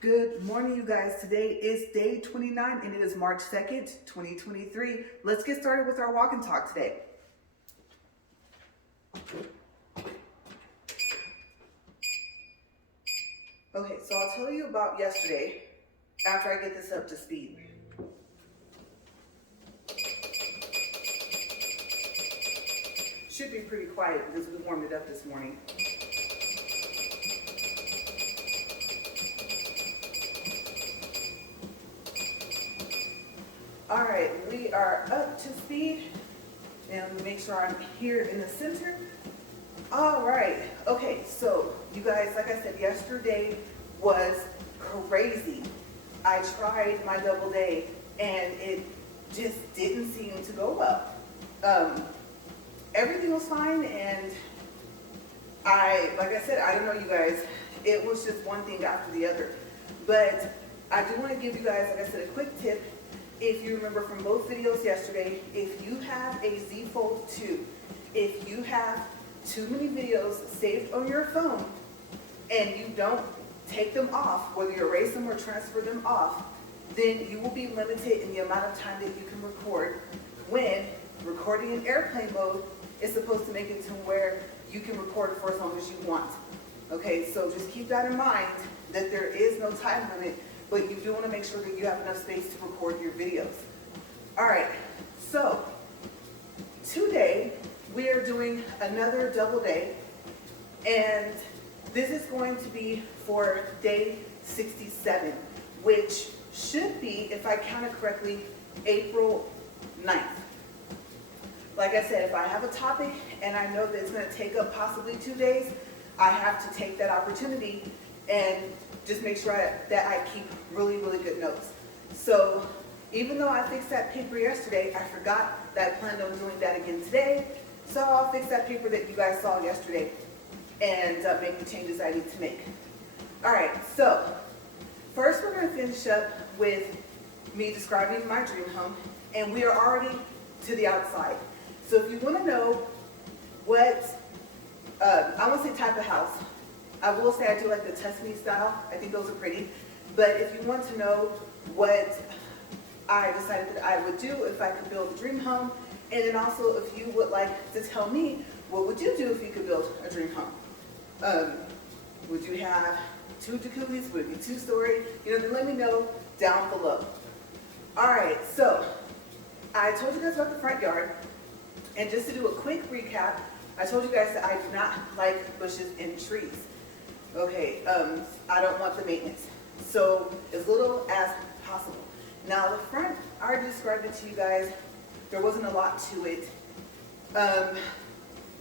Good morning, you guys. Today is day 29 and it is March 2nd, 2023. Let's get started with our walk and talk today. Okay, so I'll tell you about yesterday after I get this up to speed. Should be pretty quiet because we warmed it up this morning. All right, we are up to speed, and let me make sure I'm here in the center. All right, okay, so you guys, like I said, yesterday was crazy. I tried my double day, and it just didn't seem to go well. Everything was fine, and like I said, I don't know, you guys, it was just one thing after the other. But I do want to give you guys, like I said, a quick tip. If you remember from both videos yesterday, if you have a Z Fold 2, if you have too many videos saved on your phone and you don't take them off, whether you erase them or transfer them off, then you will be limited in the amount of time that you can record when recording in airplane mode is supposed to make it to where you can record for as long as you want. Okay, so just keep that in mind that there is no time limit, but you do want to make sure that you have enough space to record your videos. All right, so today we are doing another double day, and this is going to be for day 67, which should be, if I counted correctly, April 9th. Like I said, if I have a topic and I know that it's going to take up possibly 2 days, I have to take that opportunity and just make sure that I keep really, really good notes. So even though I fixed that paper yesterday, I forgot that I planned on doing that again today. So I'll fix that paper that you guys saw yesterday and make the changes I need to make. All right, so first we're going to finish up with me describing my dream home, and we are already to the outside. So if you want to know what, I won't say type of house, I will say I do like the Tuscany style. I think those are pretty. But if you want to know what I decided that I would do if I could build a dream home, and then also if you would like to tell me, what would you do if you could build a dream home? Would you have 2 jacuzzis? Would it be 2-story? Then let me know down below. All right, so I told you guys about the front yard. And just to do a quick recap, I told you guys that I do not like bushes and trees. Okay, I don't want the maintenance. So as little as possible. Now the front, I already described it to you guys. There wasn't a lot to it.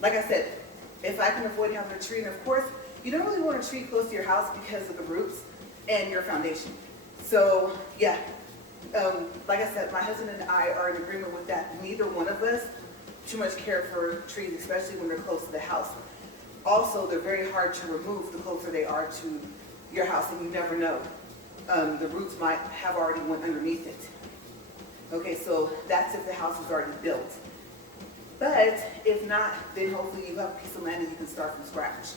Like I said, if I can avoid having a tree, and of course, you don't really want a tree close to your house because of the roots and your foundation. So yeah, like I said, my husband and I are in agreement with that. Neither one of us too much care for trees, especially when they're close to the house. Also, they're very hard to remove the closer they are to your house, and you never know. The roots might have already went underneath it. Okay, so that's if the house is already built. But if not, then hopefully you have a piece of land and you can start from scratch.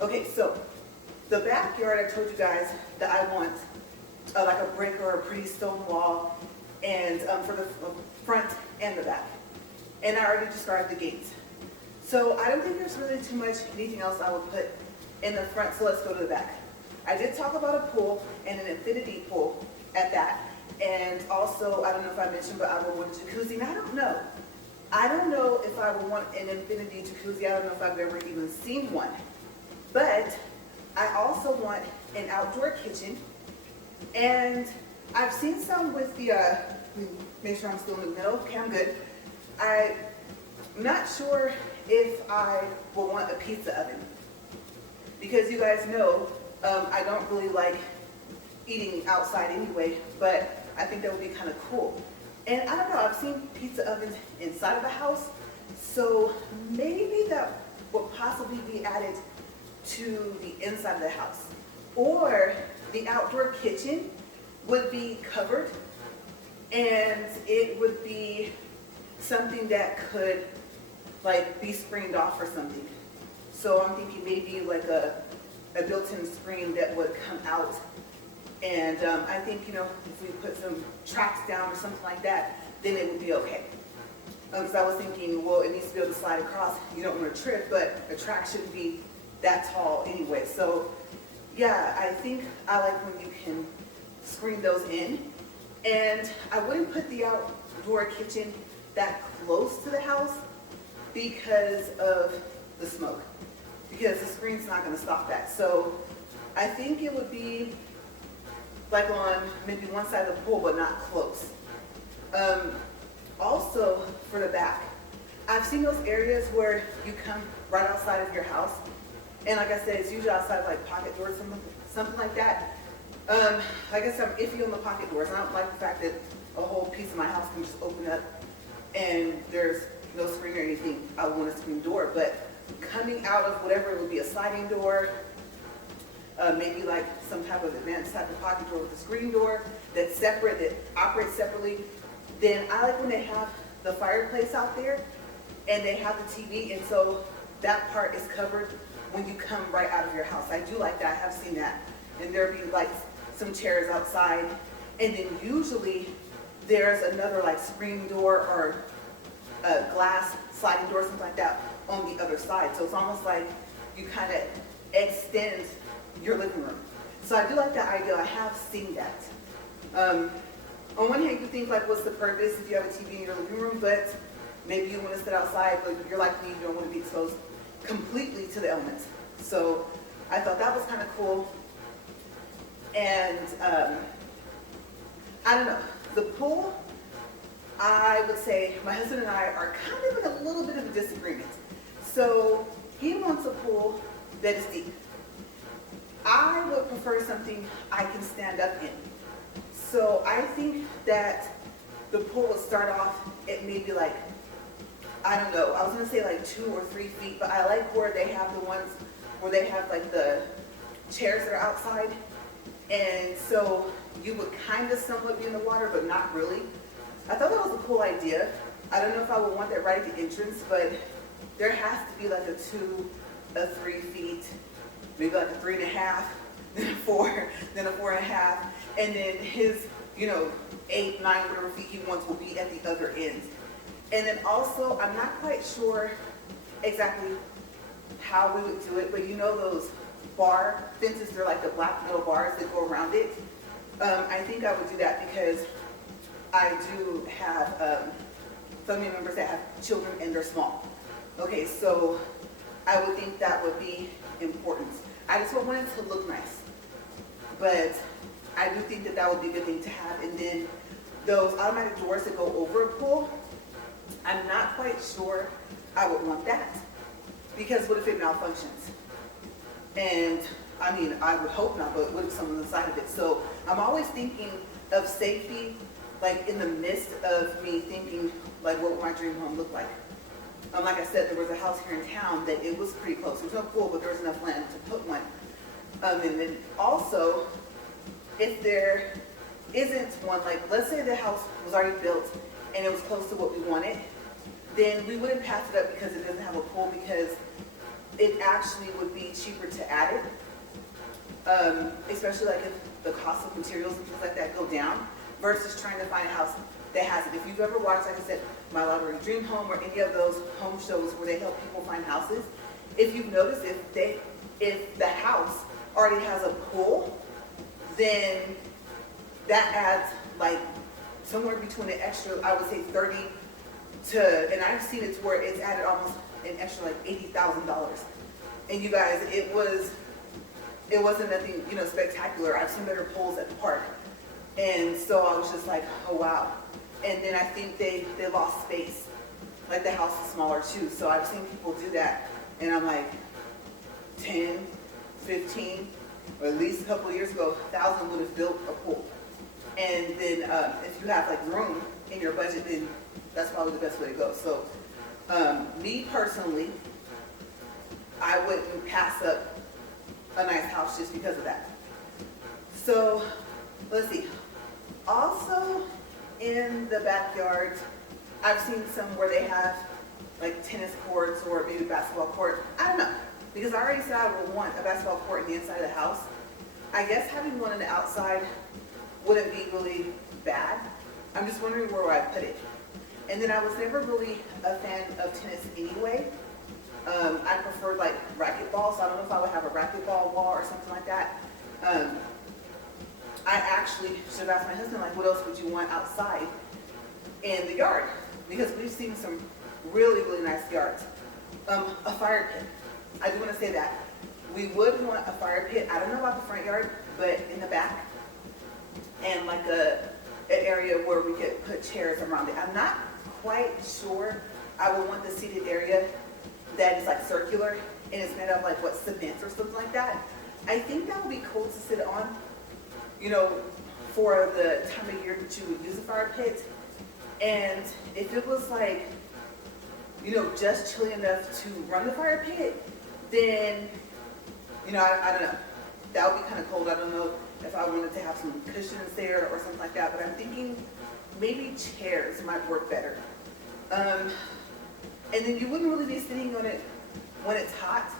Okay, so the backyard, I told you guys that I want like a brick or a pretty stone wall, and for the front and the back. And I already described the gates. So I don't think there's really too much anything else I would put in the front, so let's go to the back. I did talk about a pool and an infinity pool at that. And also, I don't know if I mentioned, but I would want a jacuzzi, and I don't know. I don't know if I would want an infinity jacuzzi. I don't know if I've ever even seen one. But I also want an outdoor kitchen. And I've seen some with the, make sure I'm still in the middle. Okay, I'm good. I'm not sure if I will want a pizza oven, because you guys know I don't really like eating outside anyway, but I think that would be kind of cool. And I don't know, I've seen pizza ovens inside of the house, so maybe that would possibly be added to the inside of the house. Or the outdoor kitchen would be covered, and it would be something that could like be screened off or something. So I'm thinking maybe like a built-in screen that would come out And I think, you know, if we put some tracks down or something like that, then it would be okay. Because I was thinking, well, it needs to be able to slide across. You don't want to trip, but a track shouldn't be that tall anyway. So yeah, I think I like when you can screen those in. And I wouldn't put the outdoor kitchen that close to the house because of the smoke. Because the screen's not going to stop that. So I think it would be like on maybe one side of the pool, but not close. Also, for the back, I've seen those areas where you come right outside of your house, and like I said, it's usually outside like pocket doors, something like that. I guess I'm iffy on the pocket doors. I don't like the fact that a whole piece of my house can just open up and there's no screen or anything. I want a screen door, but coming out of whatever, it would be a sliding door, maybe like some type of advanced type of pocket door with a screen door that's separate, that operates separately. Then I like when they have the fireplace out there and they have the TV, and so that part is covered when you come right out of your house. I do like that. I have seen that. And there'll be like some chairs outside, and then usually there's another like screen door or a glass sliding door, something like that on the other side. So it's almost like you kind of extend your living room. So I do like that idea. I have seen that. On one hand, you think like, what's the purpose if you have a TV in your living room? But maybe you want to sit outside, but you're like me, you don't want to be exposed completely to the elements. So I thought that was kind of cool. And I don't know, the pool, I would say my husband and I are kind of in a little bit of a disagreement. So he wants a pool that is deep. I would prefer something I can stand up in. So I think that the pool would start off at maybe like, I don't know, I was gonna say like 2 or 3 feet, but I like where they have the ones where they have like the chairs that are outside. And so you would kind of somewhat be in the water, but not really. I thought that was a cool idea. I don't know if I would want that right at the entrance, but there has to be like a 2, a 3 feet, maybe like a 3.5, then a 4, then a 4.5. And then his, 8, 9, whatever feet he wants will be at the other ends. And then also, I'm not quite sure exactly how we would do it, but those bar fences, they're like the black metal bars that go around it. I think I would do that because I do have family members that have children and they're small. Okay, so I would think that would be important. I just want it to look nice. But I do think that would be a good thing to have. And then those automatic doors that go over a pool, I'm not quite sure I would want that. Because what if it malfunctions? And I mean, I would hope not, but what if someone's inside of it? So I'm always thinking of safety, like in the midst of me thinking, like, what would my dream home look like? Like I said, there was a house here in town that it was pretty close. There was no pool, but there was enough land to put one. And then also, if there isn't one, like let's say the house was already built and it was close to what we wanted, then we wouldn't pass it up because it doesn't have a pool, because it actually would be cheaper to add it, especially like if the cost of materials and things like that go down, versus trying to find a house that has it. If you've ever watched, like I said, My Library Dream Home or any of those home shows where they help people find houses, if you've noticed, if the house already has a pool, then that adds like somewhere between an extra, I would say 30 to, and I've seen it to where it's added almost an extra like $80,000. And you guys, it wasn't nothing, spectacular. I've seen better pools at the park. And so I was just like, oh wow. And then I think they lost space. Like the house is smaller too. So I've seen people do that. And I'm like, 10, 15, or at least a couple of years ago, 1,000 would have built a pool. And then if you have like room in your budget, then that's probably the best way to go. So me personally, I wouldn't pass up a nice house just because of that. So let's see. Also in the backyard, I've seen some where they have like tennis courts or maybe basketball court. I don't know, because I already said I would want a basketball court in the inside of the house. I guess having one on the outside wouldn't be really bad. I'm just wondering where I put it. And then I was never really a fan of tennis anyway. I preferred like racquetball, so I don't know if I would have a racquetball wall or something like that. I actually should have asked my husband, like, what else would you want outside in the yard? Because we've seen some really, really nice yards. A fire pit. I do want to say that. We would want a fire pit. I don't know about the front yard, but in the back. And like an area where we could put chairs around it. I'm not quite sure I would want the seated area that is like circular and it's made of like what, cement or something like that. I think that would be cool to sit on, you know, for the time of year that you would use a fire pit. And if it was like, you know, just chilly enough to run the fire pit, then, you know, I don't know. That would be kind of cold. I don't know if I wanted to have some cushions there or something like that, but I'm thinking maybe chairs might work better. And then you wouldn't really be sitting on it when it's hot,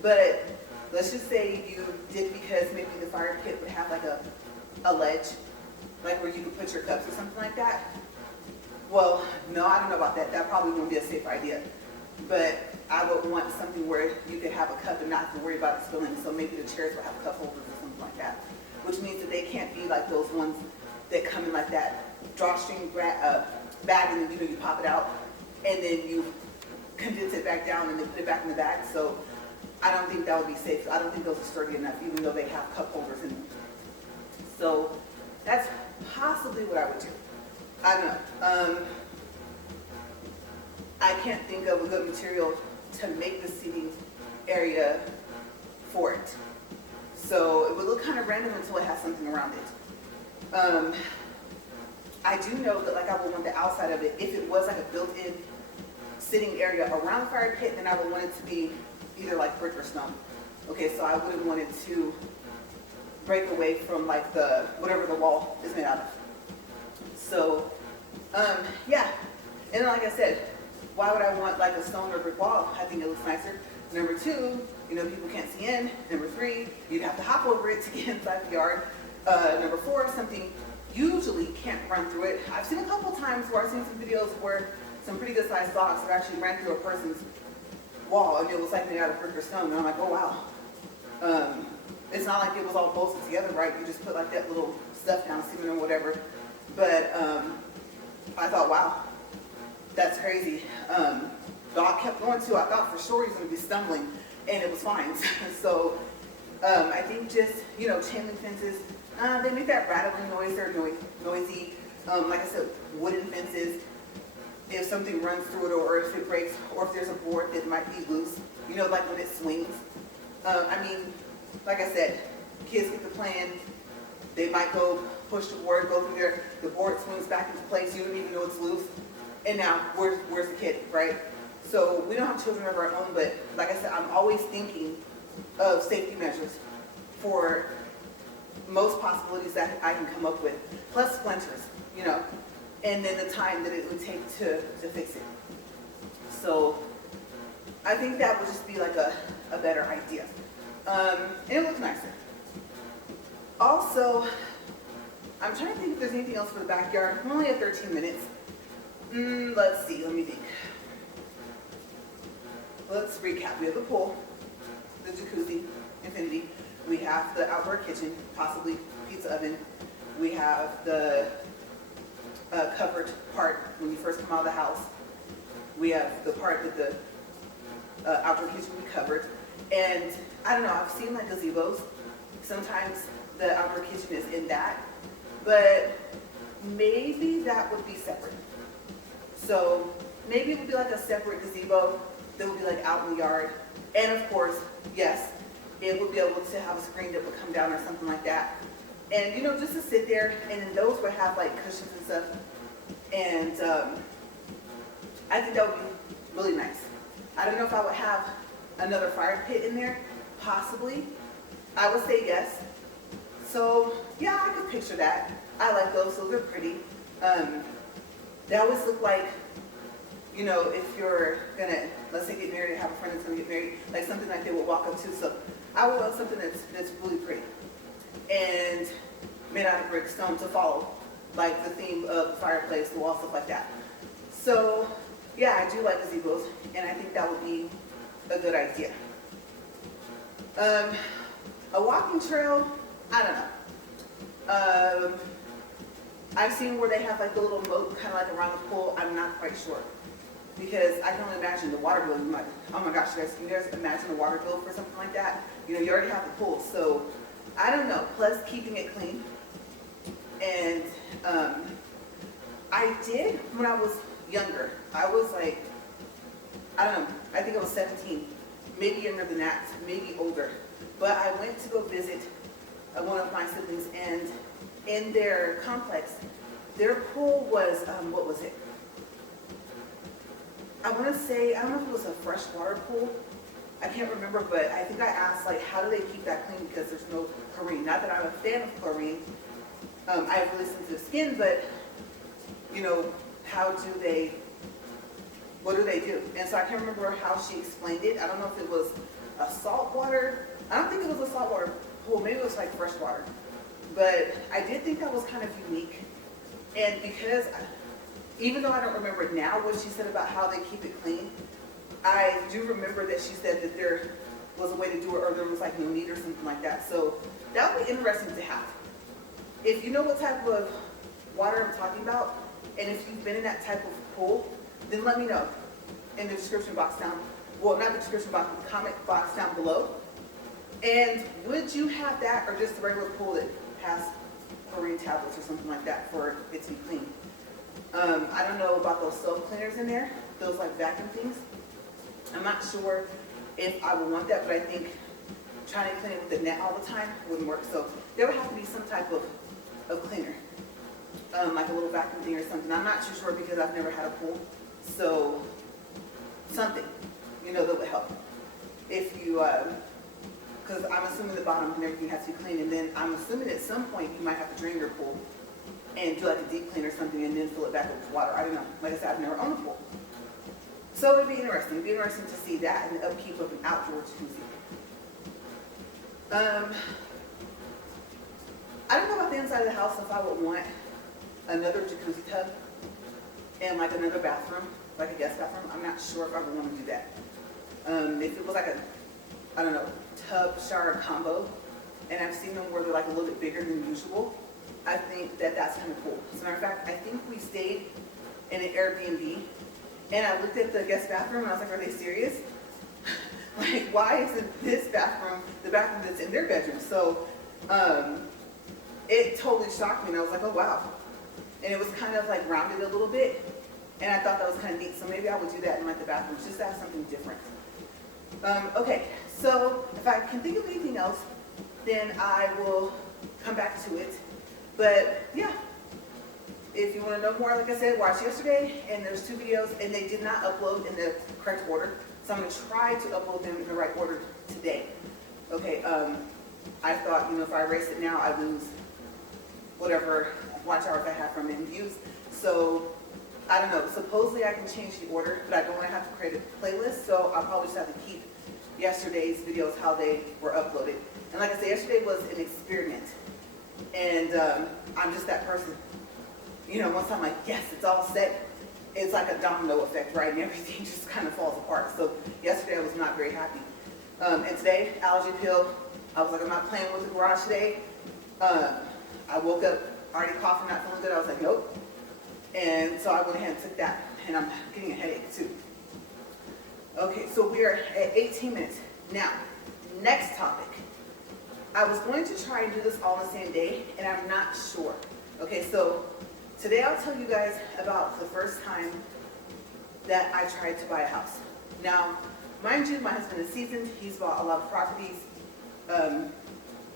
but let's just say you did, because maybe the fire pit would have like a ledge, like where you could put your cups or something like that. Well, no, I don't know about that. That probably wouldn't be a safe idea. But I would want something where you could have a cup and not have to worry about it spilling. So maybe the chairs would have cup holders or something like that, which means that they can't be like those ones that come in like that drawstring bag, and then, you know, you pop it out and then you condense it back down and then put it back in the bag. So I don't think that would be safe. I don't think those are sturdy enough, even though they have cup holders in them. So that's possibly what I would do. I don't know. I can't think of a good material to make the seating area for it. So it would look kind of random until it has something around it. I do know that like I would want the outside of it, if it was like a built-in sitting area around the fire pit, then I would want it to be either like brick or stone. Okay, so I wouldn't want it to break away from like the, whatever the wall is made out of. So, yeah. And then, like I said, why would I want like a stone or brick wall? I think it looks nicer. Number two, you know, people can't see in. Number three, you'd have to hop over it to get inside the yard. Number four, something usually can't run through it. I've seen a couple times where I've seen some videos where some pretty good sized dogs have actually ran through a person's wall and it was like made out of brick or stone. And I'm like, oh wow. It's not like it was all bolted together, right? You just put like that little stuff down, cement or whatever. But I thought, wow, that's crazy. Dog kept going too. I thought for sure he was going to be stumbling, and it was fine. So I think just, you know, chain link fences, they make that rattling noise. They're noisy. Like I said, wooden fences, if something runs through it or if it breaks or if there's a board that might be loose, you know, like when it swings. I mean, like I said, kids get the plan. They might go push the board, go through there, the board swings back into place, you don't even know it's loose. And now, where's the kid, right? So we don't have children of our own, but like I said, I'm always thinking of safety measures for most possibilities that I can come up with, plus splinters, you know, and then the time that it would take to fix it. So I think that would just be like a better idea. And it looks nicer. Also, I'm trying to think if there's anything else for the backyard. I'm only at 13 minutes. Let's see, let me think. Let's recap. We have the pool, the jacuzzi, infinity. We have the outdoor kitchen, possibly pizza oven. We have the covered part when you first come out of the house. We have the part that the outdoor kitchen will be covered. And I don't know, I've seen like gazebos. Sometimes the outdoor kitchen is in that, but maybe that would be separate. So maybe it would be like a separate gazebo that would be like out in the yard. And of course, yes, it would be able to have a screen that would come down or something like that. And, you know, just to sit there, and then those would have like cushions and stuff. And I think that would be really nice. I don't know if I would have another fire pit in there, possibly. I would say yes. So yeah, I could picture that. I like those, those are pretty. They always look like, you know, if you're gonna, let's say, get married or have a friend that's gonna get married, like something like they would walk up to. So I would want something that's really pretty. and made out of brick stone to follow like the theme of the fireplace, the wall, stuff like that. So yeah, I do like gazebos, and I think that would be a good idea. A walking trail, I don't know. I've seen where they have like the little moat kind of like around the pool. I'm not quite sure, because I can only imagine the water bill. You might, oh my gosh, you guys imagine a water bill for something like that? You know, you already have the pool, so I don't know. Plus keeping it clean. And I did when I was younger. I was like, I don't know, I think I was 17, maybe younger than that, maybe older. But I went to go visit one of my siblings, and in their complex, their pool was, what was it? I want to say, I don't know if it was a freshwater pool. I can't remember, but I think I asked, like, how do they keep that clean because there's no chlorine? Not that I'm a fan of chlorine. I have really sensitive skin, but, you know, how do they, what do they do? And so I can't remember how she explained it. I don't know if it was a salt water. I don't think it was a saltwater pool. Maybe it was like fresh water. But I did think that was kind of unique. And because, even though I don't remember now what she said about how they keep it clean, I do remember that she said that there was a way to do it, or there was like no need or something like that. So that would be interesting to have. If you know what type of water I'm talking about, and if you've been in that type of pool, then let me know in the description box down, well, not the description box, but the comment box down below. And would you have that, or just the regular pool that has chlorine tablets or something like that for it to be clean? I don't know about those self cleaners in there, those like vacuum things. I'm not sure if I would want that, but I think trying to clean it with the net all the time wouldn't work. So there would have to be some type of cleaner, like a little vacuum thing or something. I'm not too sure because I've never had a pool. So something, you know, that would help. If you, because I'm assuming the bottom and everything has to be clean, and then I'm assuming at some point you might have to drain your pool and do like a deep clean or something and then fill it back up with water. I don't know. Like I said, I've never owned a pool. So it'd be interesting. It'd be interesting to see that and the upkeep of an outdoor jacuzzi. I don't know about the inside of the house if I would want another jacuzzi tub and like another bathroom, like a guest bathroom. I'm not sure if I would want to do that. If it was like a, I don't know, tub shower combo, and I've seen them where they're like a little bit bigger than usual, I think that that's kind of cool. As a matter of fact, I think we stayed in an Airbnb, and I looked at the guest bathroom and I was like, are they serious? Like, why isn't this bathroom the bathroom that's in their bedroom? So it totally shocked me, and I was like, oh wow. And it was kind of like rounded a little bit, and I thought that was kind of neat. So maybe I would do that in like the bathroom, just to have something different. Okay, so if I can think of anything else, then I will come back to it. But yeah, if you want to know more, like I said, watch yesterday, and there's 2 videos, and they did not upload in the correct order. So I'm going to try to upload them in the right order today. Okay, I thought, you know, if I erase it now, I lose whatever watch hours I have from it in views. So I don't know, supposedly I can change the order, but I don't want to have to create a playlist, so I'll probably just have to keep yesterday's videos how they were uploaded. And like I said, yesterday was an experiment, and I'm just that person. You know, once I'm like, yes, it's all set, it's like a domino effect, right? And everything just kind of falls apart. So yesterday I was not very happy. And today, allergy pill, I was like, I'm not playing with the garage today. I woke up already coughing, not feeling good. I was like, nope. And so I went ahead and took that, and I'm getting a headache too. Okay, so we are at 18 minutes. Now, next topic. I was going to try and do this all on the same day, and I'm not sure. Okay, so today I'll tell you guys about the first time that I tried to buy a house. Now, mind you, my husband is seasoned. He's bought a lot of properties,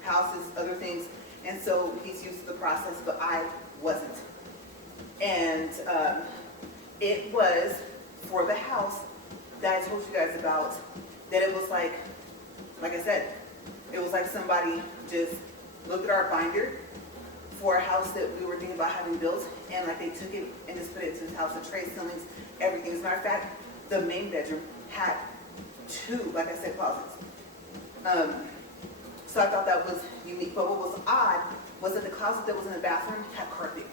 houses, other things, and so he's used to the process, but I wasn't. And it was for the house that I told you guys about, that it was like I said, it was like somebody just looked at our binder for a house that we were thinking about having built, and like they took it and just put it into this house, the tray ceilings, everything. As a matter of fact, the main bedroom had 2, like I said, closets. So I thought that was unique. But what was odd was that the closet that was in the bathroom had carpet.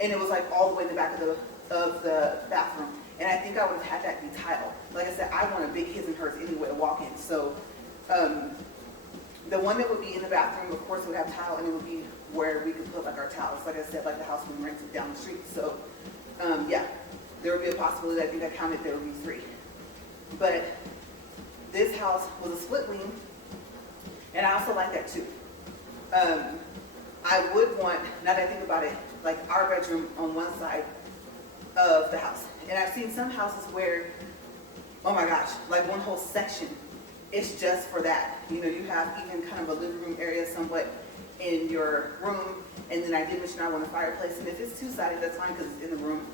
And it was like all the way in the back of the bathroom. And I think I would have had that be tile. Like I said, I wanted big his and hers anyway to walk in. So the one that would be in the bathroom, of course, would have tile, and it would be where we could put like our towels. Like I said, like the house we rented down the street. So yeah, there would be a possibility. I think I counted there would be 3. But this house was a split wing, and I also like that too. I would want, now that I think about it, like our bedroom on one side of the house. And I've seen some houses where, oh my gosh, like one whole section is just for that. You know, you have even kind of a living room area somewhat in your room. And then I did mention I want a fireplace. And if it's two-sided, that's fine because it's in the room.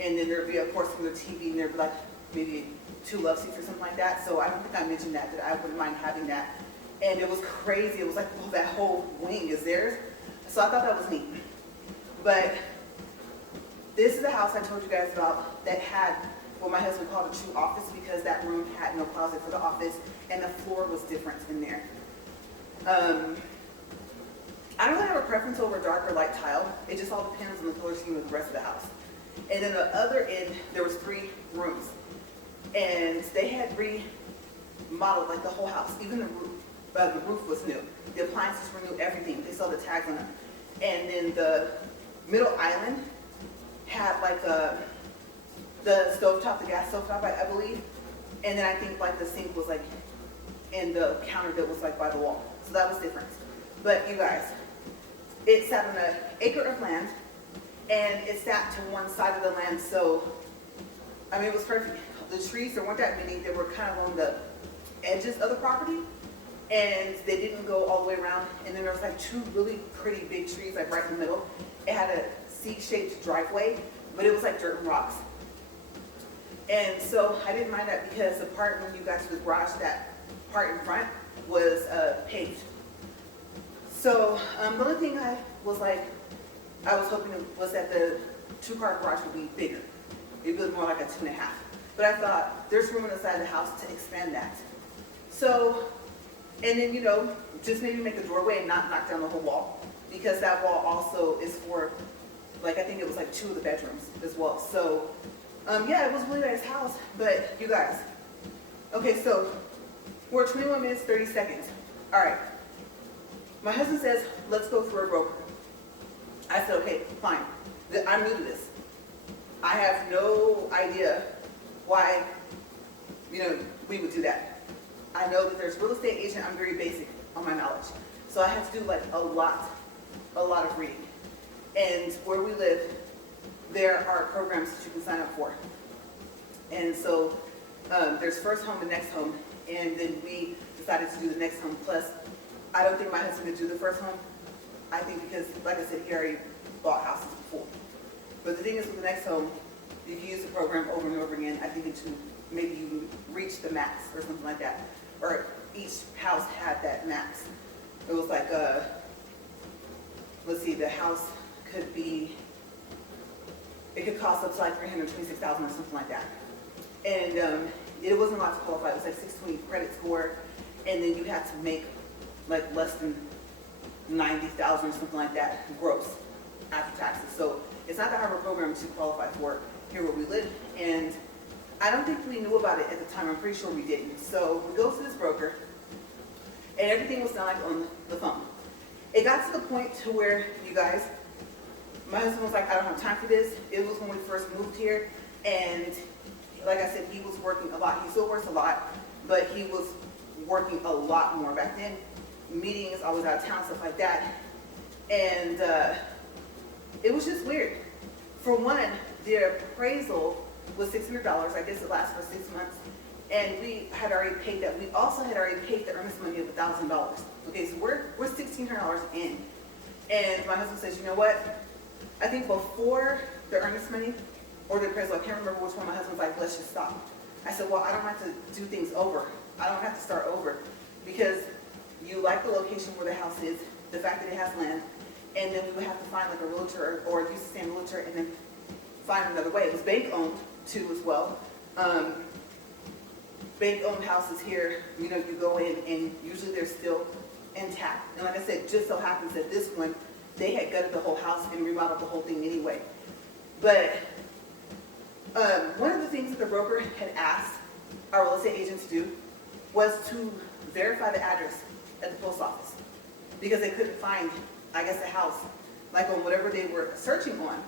And then there'd be, of course, from the TV, and there'd be like maybe 2 love seats or something like that. So I don't think I mentioned that I wouldn't mind having that. And it was crazy. It was like, oh, that whole wing is theirs. So I thought that was neat. But this is the house I told you guys about that had what my husband called a true office, because that room had no closet for the office and the floor was different in there. I don't really have a preference over dark or light tile. It just all depends on the color scheme of the rest of the house. And then the other end, there was 3 rooms. And they had remodeled like the whole house. Even the roof was new. The appliances were new, everything. They saw the tags on them. And then the middle island had like the stovetop, the gas stovetop, I believe. And then I think like the sink was like in the counter that was like by the wall. So that was different. But you guys, it sat on an acre of land, and it sat to one side of the land. So, I mean, it was perfect. The trees, there weren't that many. They were kind of on the edges of the property, and they didn't go all the way around. And then there was like 2 really pretty big trees like right in the middle. It had a C-shaped driveway, but it was like dirt and rocks. And so I didn't mind that because the part when you got to the garage, that part in front was paved. So the only thing I was hoping was that the 2-car garage would be bigger. It was more like a 2.5. But I thought there's room on the side of the house to expand that. So, and then, you know, just maybe make a doorway and not knock down the whole wall, because that wall also is for, like, I think it was like 2 of the bedrooms as well. So, yeah, it was a really nice house. But you guys, okay, so we're 21 minutes, 30 seconds. All right. My husband says, let's go through a broker. I said, okay, fine. I'm new to this. I have no idea why, you know, we would do that. I know that there's real estate agent. I'm very basic on my knowledge. So I had to do like a lot of reading. And where we live, there are programs that you can sign up for. And so there's first home and next home. And then we decided to do the next home. Plus, I don't think my husband could do the first home. I think because, like I said, he already bought houses before. But the thing is with the next home, if you use the program over and over again, I think until maybe you reach the max or something like that. Or each house had that max. It was like, let's see, the house could be, it could cost up to like $326,000 or something like that. And it wasn't a lot to qualify. It was like 620 credit score. And then you had to make like less than 90,000 or something like that gross after taxes. So it's not that hard of a program to qualify for here where we live. And I don't think we knew about it at the time. I'm pretty sure we didn't. So we go to this broker, and everything was done like on the phone. It got to the point to where, you guys, my husband was like, I don't have time for this. It was when we first moved here, and like I said, he was working a lot. He still works a lot, but he was working a lot more back then. Meetings, always out of town, stuff like that. And it was just weird. For one, their appraisal was $600. I guess it lasts for 6 months. And we had already paid that. We also had already paid the earnest money of $1,000. Okay, so we're $1,600 in. And my husband says, you know what? I think before the earnest money or the appraisal, I can't remember which one, my husband was like, let's just stop. I said, well, I don't have to do things over. I don't have to start over, because you like the location where the house is, the fact that it has land, and then we would have to find like a realtor or use the same realtor and then find another way. It was bank owned too as well. bank-owned houses here, you know, you go in and usually they're still intact. And like I said, just so happens that this one, they had gutted the whole house and remodeled the whole thing anyway. But one of the things that the broker had asked our real estate agent to do was to verify the address at the post office, because they couldn't find, I guess, the house, like on whatever they were searching on.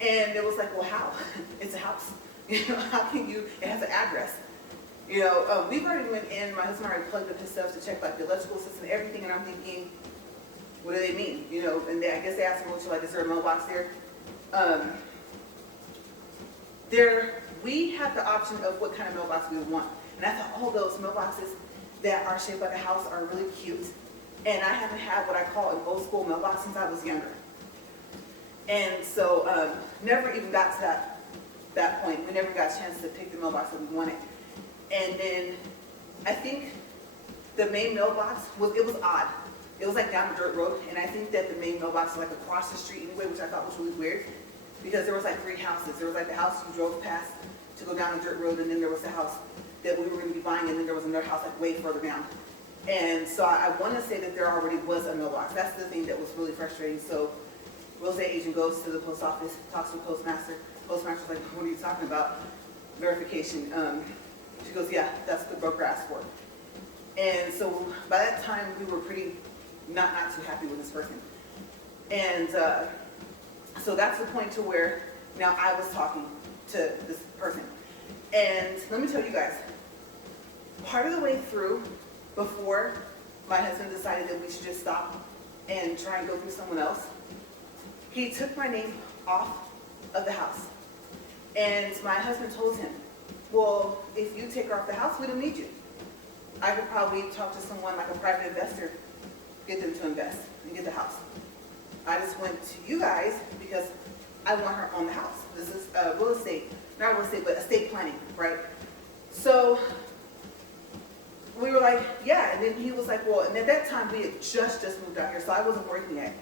And it was like, well, how? It's a house. You know, how can you, it has an address. You know, we've already went in, my husband already plugged up his stuff to check like the electrical system and everything, and I'm thinking, what do they mean? You know, and I guess they asked me, like, is there a mailbox there? We have the option of what kind of mailbox we want. And I thought, oh, those mailboxes that are shaped like a house are really cute. And I haven't had what I call an old school mailbox since I was younger. And so, never even got to that point. We never got a chance to pick the mailbox that we wanted. And then I think the main mailbox was odd. It was like down a dirt road, and I think that the main mailbox was like across the street anyway, which I thought was really weird, because there was like 3 houses. There was like the house you drove past to go down a dirt road, and then there was the house that we were going to be buying, and then there was another house like way further down. And so I want to say that there already was a mailbox. That's the thing that was really frustrating. So real estate agent goes to the post office, talks to the postmaster. Postmaster's like, what are you talking about? Verification. She goes, yeah, that's what the broker asked for. And so by that time, we were pretty not too happy with this person. And so that's the point to where now I was talking to this person. And let me tell you guys, part of the way through, before my husband decided that we should just stop and try and go through someone else, he took my name off of the house. And my husband told him, well, if you take her off the house, we don't need you. I could probably talk to someone like a private investor, get them to invest and get the house. I just went to you guys because I want her on the house. This is real estate, not real estate, but estate planning, right? So we were like, yeah, and then he was like, well, and at that time we had just moved out here, so I wasn't working yet.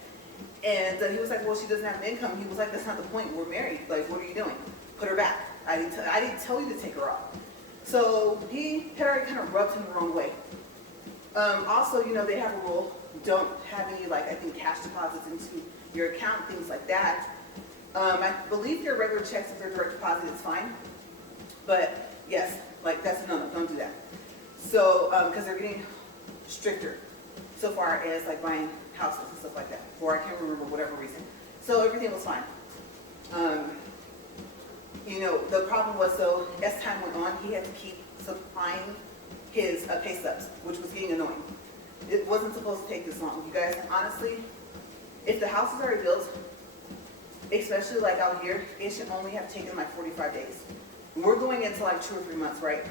And he was like, well, she doesn't have an income. He was like, that's not the point, we're married. Like, what are you doing? Put her back. I didn't tell you to take her off. So he had already kind of rubbed him the wrong way. Also, you know, they have a rule, don't have any, like, I think cash deposits into your account, things like that. I believe your regular checks, if they're direct deposit, it's fine. But yes, like, that's a no, don't do that. So, because they're getting stricter so far as like buying houses and stuff like that, or I can't remember whatever reason. So everything was fine. You know, the problem was, so as time went on, he had to keep supplying his pay stubs, which was getting annoying. It wasn't supposed to take this long. You guys, honestly, if the house is already built, especially like out here, it should only have taken like 45 days. We're going into like 2 or 3 months, right?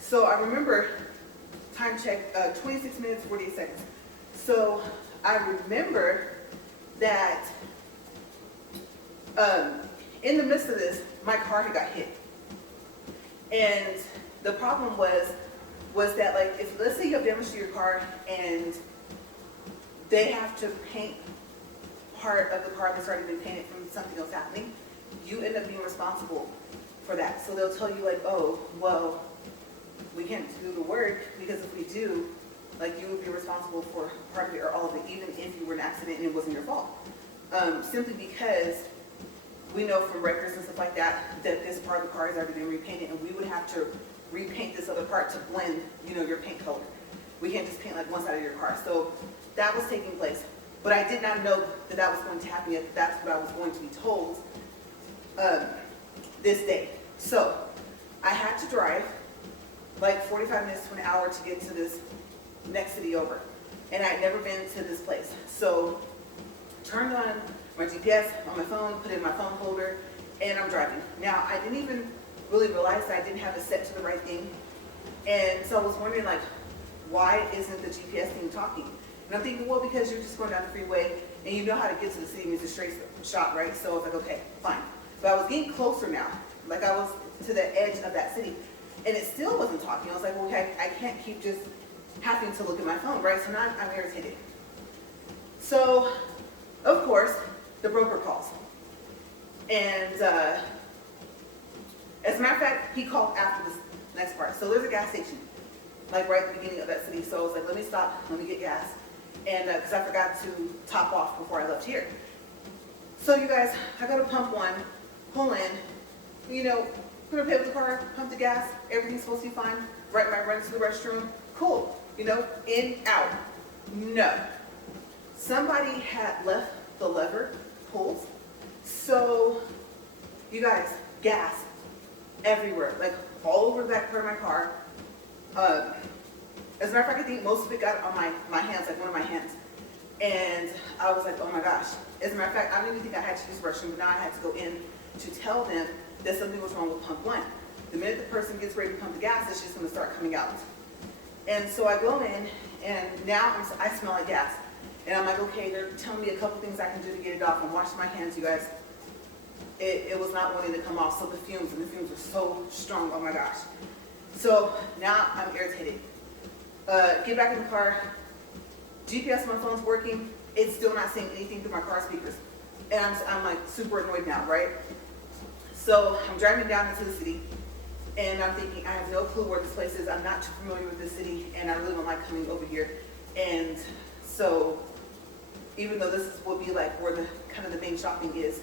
So I remember, time check, 26 minutes, 48 seconds. So I remember that in the midst of this, my car had got hit. And the problem was that, like, if let's say you have damage to your car and they have to paint part of the car that's already been painted from something else happening, you end up being responsible for that. So they'll tell you like, oh, well, we can't do the work because if we do, like, you would be responsible for part of it or all of it, even if you were in an accident and it wasn't your fault. Simply because we know from records and stuff like that, that this part of the car has already been repainted, and we would have to repaint this other part to blend, you know, your paint color. We can't just paint like one side of your car. So that was taking place. But I did not know that that was going to happen yet. That's what I was going to be told this day. So I had to drive like 45 minutes to an hour to get to this next city over. And I'd never been to this place. So turned on my GPS on my phone, put it in my phone holder, and I'm driving. Now, I didn't even really realize that I didn't have it set to the right thing. And so I was wondering, like, why isn't the GPS thing talking? And I'm thinking, well, because you're just going down the freeway and you know how to get to the city, it's a straight shot, right? So I was like, okay, fine. But I was getting closer now. Like, I was to the edge of that city. And it still wasn't talking. I was like, well, okay, I can't keep just having to look at my phone, right? So now I'm irritated. So, of course, the broker calls. And as a matter of fact, he called after next part. So there's a gas station, like right at the beginning of that city. So I was like, let me stop, let me get gas. And because I forgot to top off before I left here. So you guys, I go to pump one, pull in, you know, put a pay with the car, pump the gas, everything's supposed to be fine. Right, my run to the restroom, cool. You know, in, out. No. Somebody had left the lever pulled. So, you guys, gas everywhere, like all over the back part of my car. As a matter of fact, I think most of it got on my hands, like one of my hands. And I was like, oh my gosh. As a matter of fact, I didn't even think I had to use the restroom, but now I had to go in to tell them that something was wrong with pump one. The minute the person gets ready to pump the gas, it's just going to start coming out. And so I go in, and now I smell like gas. And I'm like, okay, they're telling me a couple things I can do to get it off. I'm washing my hands, you guys. It was not wanting to come off, so the fumes were so strong, oh my gosh. So now I'm irritated. Get back in the car, GPS on my phone's working, it's still not saying anything through my car speakers. And I'm like super annoyed now, right? So I'm driving down into the city, and I'm thinking, I have no clue where this place is. I'm not too familiar with this city, and I really don't like coming over here. And so, even though this would be like where the kind of the main shopping is,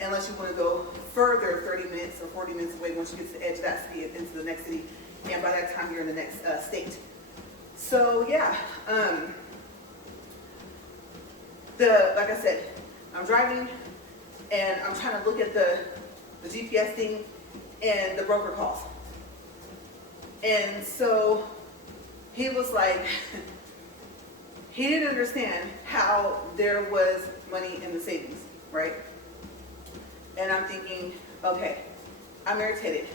unless you want to go further, 30 minutes or 40 minutes away once you get to the edge of that city into the next city, and by that time you're in the next state. So yeah, like I said, I'm driving, and I'm trying to look at the GPS thing, and the broker calls. And so he was like, he didn't understand how there was money in the savings, right? And I'm thinking, okay, I'm irritated,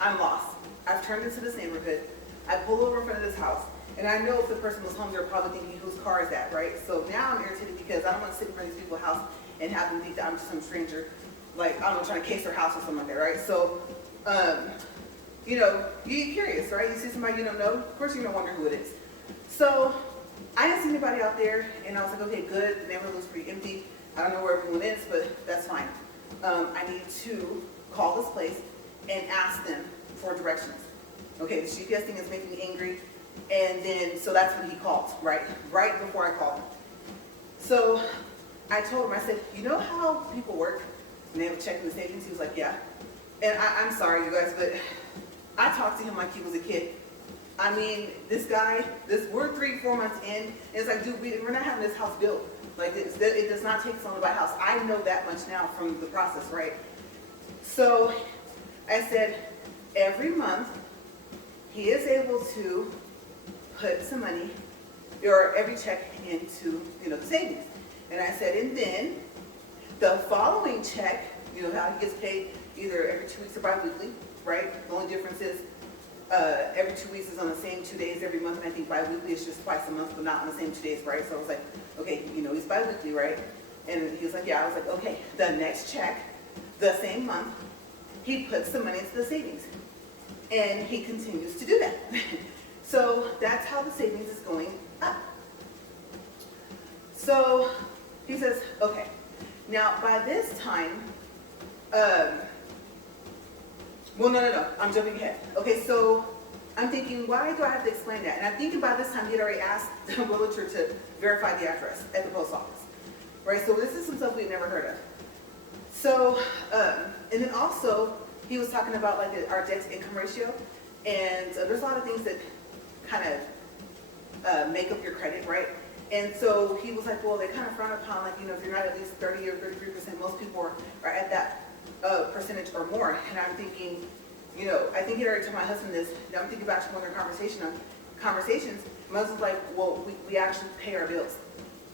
I'm lost. I've turned into this neighborhood, I pull over in front of this house, and I know if the person was home, they're probably thinking, whose car is that, right? So now I'm irritated because I don't want to sit in front of these people's house and have them think that I'm just some stranger, like, I don't know, trying to case their house or something like that, right? So, you know, you get curious, right? You see somebody you don't know, of course you're gonna wonder who it is. So, I didn't see anybody out there, and I was like, okay, good, the neighborhood looks pretty empty. I don't know where everyone is, but that's fine. I need to call this place and ask them for directions. Okay, the GPS thing is making me angry, and then, so that's when he called, right? Right before I called him. So, I told him, I said, you know how people work? And they were checking the savings. He was like, yeah. And I'm sorry, you guys, but I talked to him like he was a kid. I mean, this guy, we're 3-4 months in, and it's like, dude, we're not having this house built. Like, it does not take someone to buy a house. I know that much now from the process, right? So I said, every month, he is able to put some money, or every check into, you know, the savings. And I said, and then the following check, you know, how he gets paid either every 2 weeks or bi-weekly, right? The only difference is every 2 weeks is on the same 2 days every month, and I think bi-weekly is just twice a month, but not on the same 2 days, right? So I was like, okay, you know, he's bi-weekly, right? And he was like, yeah. I was like, okay, the next check, the same month, he puts the money into the savings. And he continues to do that. So that's how the savings is going up. So he says, okay, now by this time, well, no, I'm jumping ahead. Okay, so I'm thinking, why do I have to explain that? And I'm thinking by this time he had already asked the realtor to verify the address at the post office, right? So this is some stuff we've never heard of. So, and then also, he was talking about like our debt to income ratio, and there's a lot of things that kind of make up your credit, right? And so he was like, well, they kind of frown upon, like, you know, if you're not at least 30 or 33%, most people are at that percentage or more. And I'm thinking, you know, I think he already told my husband this. Now I'm thinking back to one of our conversations. My husband's like, well, we actually pay our bills.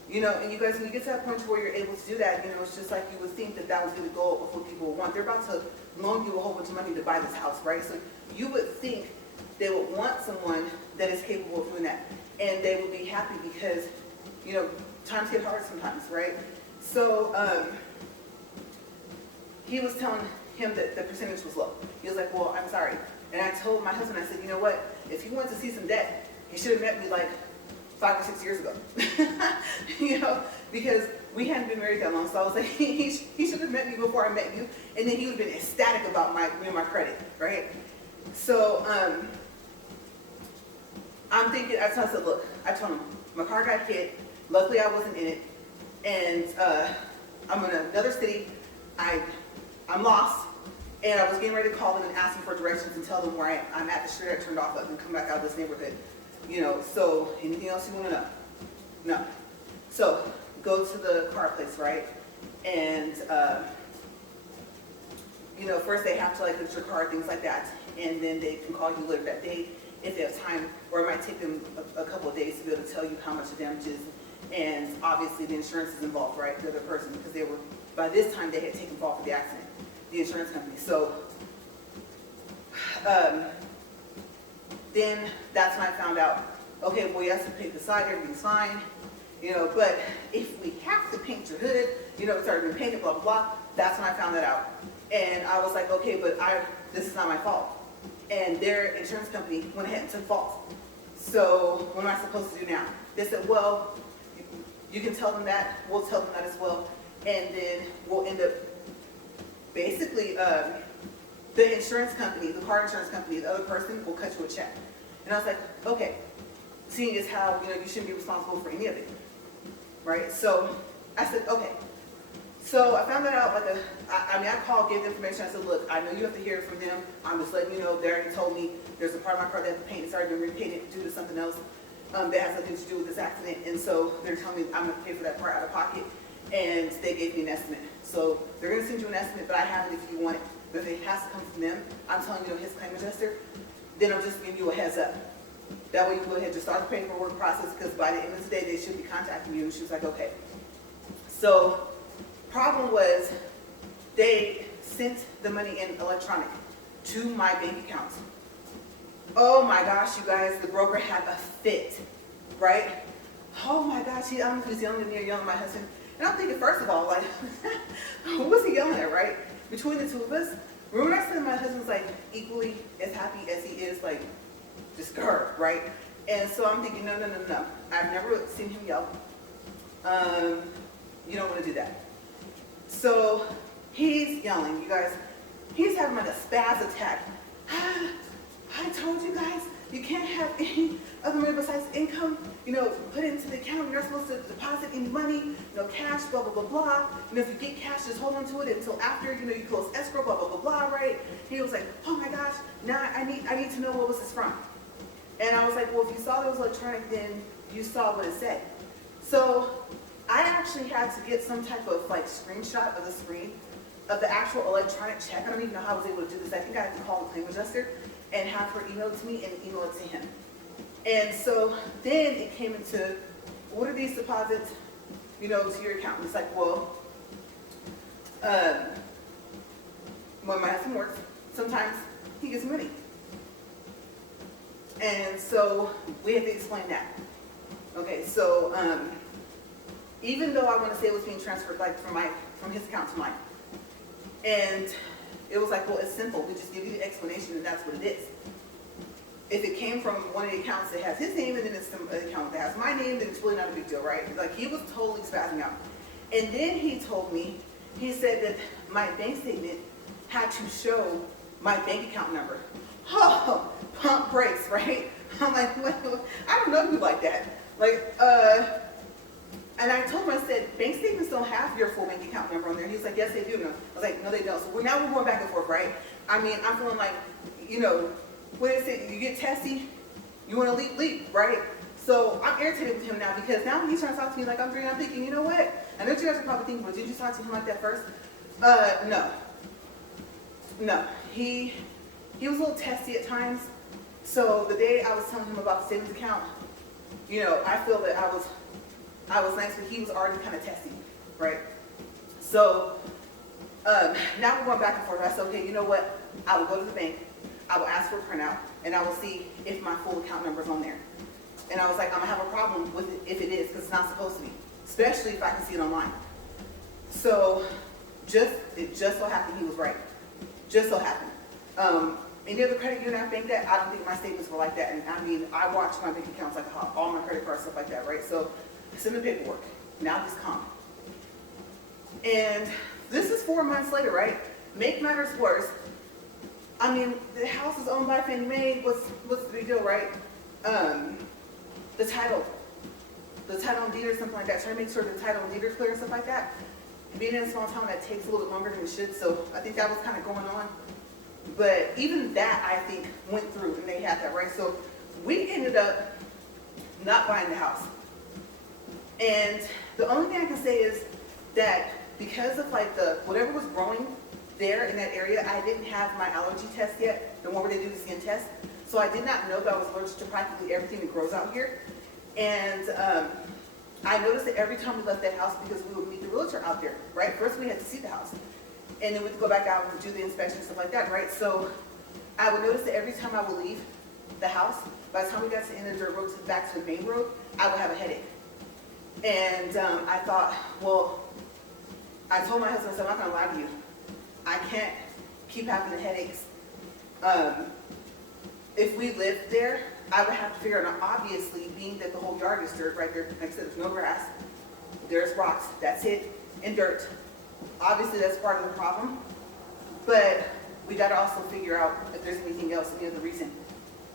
You know, and you guys, when you get to that point where you're able to do that, you know, it's just like you would think that that would be the goal of what people would want. They're about to loan you a whole bunch of money to buy this house, right? So you would think they would want someone that is capable of doing that. And they would be happy because, you know, times get hard sometimes, right? So he was telling him that the percentage was low. He was like, well, I'm sorry. And I told my husband, I said, you know what? If he wanted to see some debt, he should have met me like 5 or 6 years ago. You know, because we hadn't been married that long. So I was like, he should have met me before I met you. And then he would have been ecstatic about my credit, right? So I'm thinking, I said, look, I told him, my car got hit. Luckily, I wasn't in it. And I'm in another city. I'm lost. And I was getting ready to call them and ask them for directions and tell them where I'm at the street I turned off of and come back out of this neighborhood. You know, so anything else you want to know? No. So go to the car place, right? And, you know, first they have to like look at your car, things like that. And then they can call you later that day if they have time, or it might take them a couple of days to be able to tell you how much the damage is. And obviously the insurance is involved, right? The other person, because they were, by this time they had taken fault for the accident, the insurance company. So then that's when I found out, okay, well, you have to paint the side, everything's fine, you know, but if we have to paint your hood, you know, it's already been painted, blah, blah, blah, that's when I found that out. And I was like, okay, but this is not my fault. And their insurance company went ahead and took fault. So what am I supposed to do now? They said, well, you can tell them that, we'll tell them that as well, and then we'll end up, basically, the insurance company, the car insurance company, the other person will cut you a check. And I was like, okay, seeing as how, you know, you shouldn't be responsible for any of it, right? So I said, okay. So I found that out like I called, gave the information. I said, look, I know you have to hear it from them. I'm just letting you know, they already told me there's a part of my car that the paint has already been repainted due to something else that has nothing to do with this accident. And so they're telling me I'm going to pay for that part out of pocket. And they gave me an estimate. So they're going to send you an estimate, but I have it if you want it. But if it has to come from them, I'm telling you, his claim adjuster, then I'm just giving you a heads up. That way you go ahead and just start the paperwork process, because by the end of the day, they should be contacting you. And she was like, okay. So problem was they sent the money in electronic to my bank account. Oh my gosh, you guys, the broker had a fit, right? Oh my gosh, I don't know if he's yelling at me or yelling at my husband. And I'm thinking, first of all, like, who was he yelling at, right? Between the two of us, remember I said my husband's like equally as happy as he is like disturbed, right? And so I'm thinking, no. I've never seen him yell. You don't want to do that. So he's yelling, you guys. He's having like a spaz attack. I told you guys, you can't have any other money besides income, you know, put into the account. You're not supposed to deposit any money, no cash, blah, blah, blah, blah. You know, if you get cash, just hold on to it until after, you know, you close escrow, blah, blah, blah, blah, right? He was like, oh my gosh, now I need to know what was this from. And I was like, well, if you saw that it was electronic, then you saw what it said. So I actually had to get some type of like screenshot of the screen of the actual electronic check. I don't even know how I was able to do this. I think I had to call the claim adjuster and have her email it to me and email it to him. And so then it came into, what are these deposits, you know, to your account? And it's like, well, when my husband works, sometimes he gives me money. And so we had to explain that. Okay, so even though I want to say it was being transferred like from his account to mine, and it was like, well, it's simple. We just give you the explanation, and that's what it is. If it came from one of the accounts that has his name, and then it's some account that has my name, then it's really not a big deal, right? Like, he was totally spazzing out. And then he told me, he said that my bank statement had to show my bank account number. Oh, pump brakes, right? I'm like, well, I don't know you like that. Like, and I told him, I said, bank statements don't have your full bank account number on there. He was like, yes, they do. No. I was like, no, they don't. So now we're going back and forth, right? I mean, I'm feeling like, you know, what is it? You get testy, you want to leap, right? So I'm irritated with him now, because now he's trying to talk to me like I'm 3, and I'm thinking, you know what? I know you guys are probably thinking, but did you talk to him like that first? No. He was a little testy at times. So the day I was telling him about the savings account, you know, I feel that I was nice, but he was already kind of testy, right? So now we're going back and forth. I said, okay, you know what? I will go to the bank. I will ask for a printout, and I will see if my full account number is on there. And I was like, I'm going to have a problem with it if it is, because it's not supposed to be, especially if I can see it online. So it just so happened he was right. Just so happened. Any other credit union I think that, I don't think my statements were like that. And I mean, I watch my bank accounts, like all my credit cards, stuff like that, right? So I send the paperwork. Now he's calm. And this is 4 months later, right? Make matters worse, I mean, the house is owned by Fannie Mae. What's the big deal, right? The title and deed or something like that. Try to make sure the title and deed are clear and stuff like that. Being in a small town, that takes a little bit longer than it should. So I think that was kind of going on. But even that, I think, went through and they had that, right? So we ended up not buying the house. And the only thing I can say is that because of like whatever was growing there in that area, I didn't have my allergy test yet, the one where they do the skin test. So I did not know that I was allergic to practically everything that grows out here. And I noticed that every time we left that house, because we would meet the realtor out there, right? First we had to see the house, and then we'd go back out and do the inspection and stuff like that, right? So I would notice that every time I would leave the house, by the time we got to the end of the dirt road back to the main road, I would have a headache. And I thought, well, I told my husband, I said, I'm not gonna lie to you. I can't keep having the headaches. If we lived there, I would have to figure out, obviously, being that the whole yard is dirt right there, like I said, there's no grass, there's rocks, that's it, and dirt. Obviously, that's part of the problem, but we gotta also figure out if there's anything else, any other reason,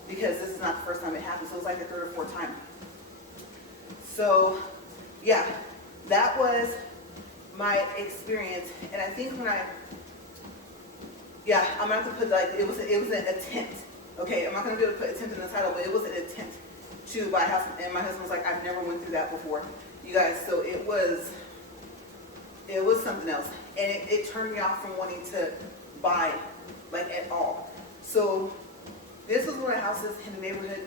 because this is not the first time it happened, so it's like the third or fourth time. So, yeah, that was my experience, and I think when I'm gonna have to put, like, it was an attempt. Okay, I'm not gonna be able to put attempt in the title, but it was an attempt to buy a house, and my husband was like, I've never went through that before, you guys. So it was something else, and it turned me off from wanting to buy, like, at all. So this was one of the houses in the neighborhood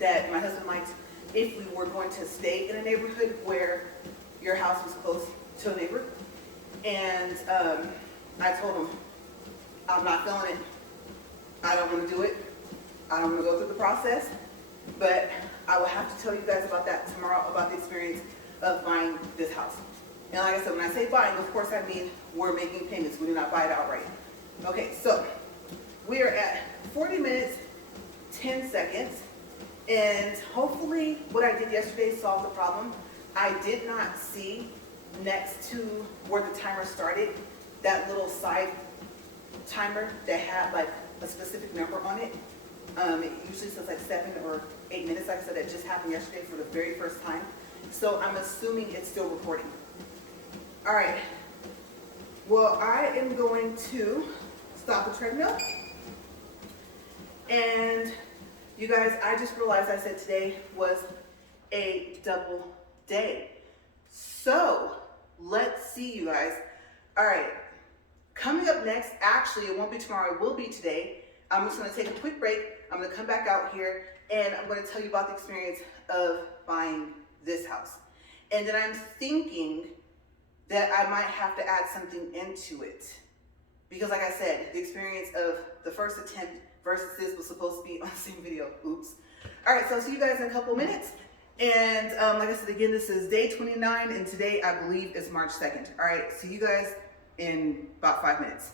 that my husband liked if we were going to stay in a neighborhood where your house was close to a neighbor. And I told him, I'm not feeling it. I don't want to do it. I don't want to go through the process, but I will have to tell you guys about that tomorrow, about the experience of buying this house. And like I said, when I say buying, of course I mean we're making payments. We do not buy it outright. Okay, so we are at 40 minutes, 10 seconds, and hopefully what I did yesterday solved the problem. I did not see next to where the timer started that little side timer that had like a specific number on it. It usually says like 7 or 8 minutes. Like I said, that just happened yesterday for the very first time. So I'm assuming it's still recording. All right. Well, I am going to stop the treadmill. And you guys, I just realized I said today was a double day. So let's see, you guys. All right. Coming up next, actually, it won't be tomorrow, it will be today. I'm just going to take a quick break. I'm going to come back out here and I'm going to tell you about the experience of buying this house. And then I'm thinking that I might have to add something into it. Because like I said, the experience of the first attempt versus this was supposed to be on the same video. Oops. All right, so I'll see you guys in a couple minutes. And like I said, again, this is day 29, and today I believe is March 2nd. All right, see you guys in about 5 minutes.